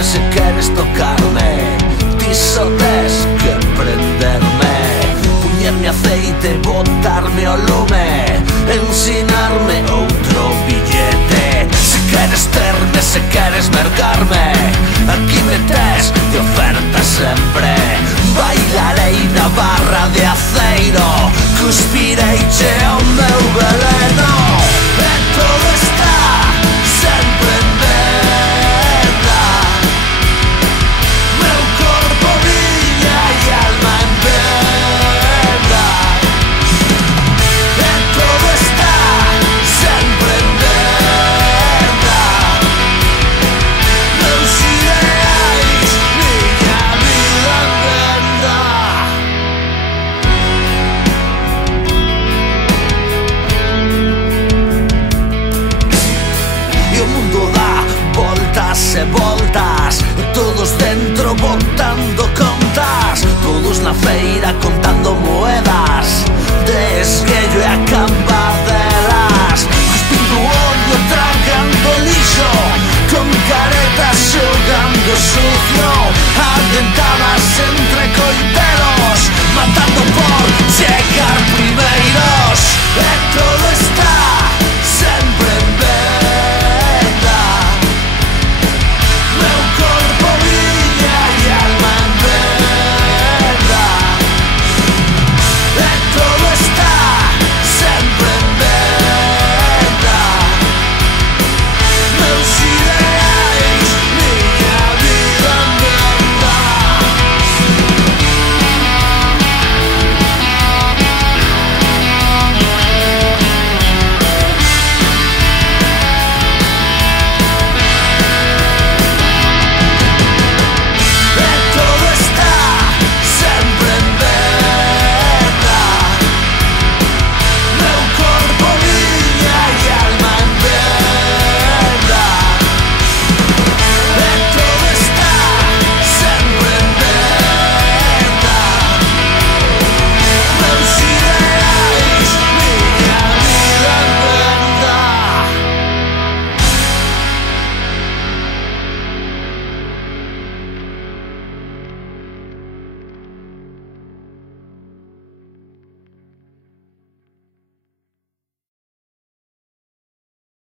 tocarme se queres tocarme. Ti só tes que prenderme, puñerme aceite, botarme ao lume, ensinarme outro billete. Se queres terme, se queres mercarme, aquí me tes de oferta sempre. Bailarei na barra de aceiro, cuspireiche o meu veleno. E todo está sempre en venda, meu corpo, miña e alma en venda. E todo está sempre en venda, meus ideais, miña vida en venda. E o mundo dá voltas e voltas, todos dentro botando contas, todos na feira contando moedas, de esguello e a cambadelas, cuspindo ollo, tragando lixo, con caretas xogando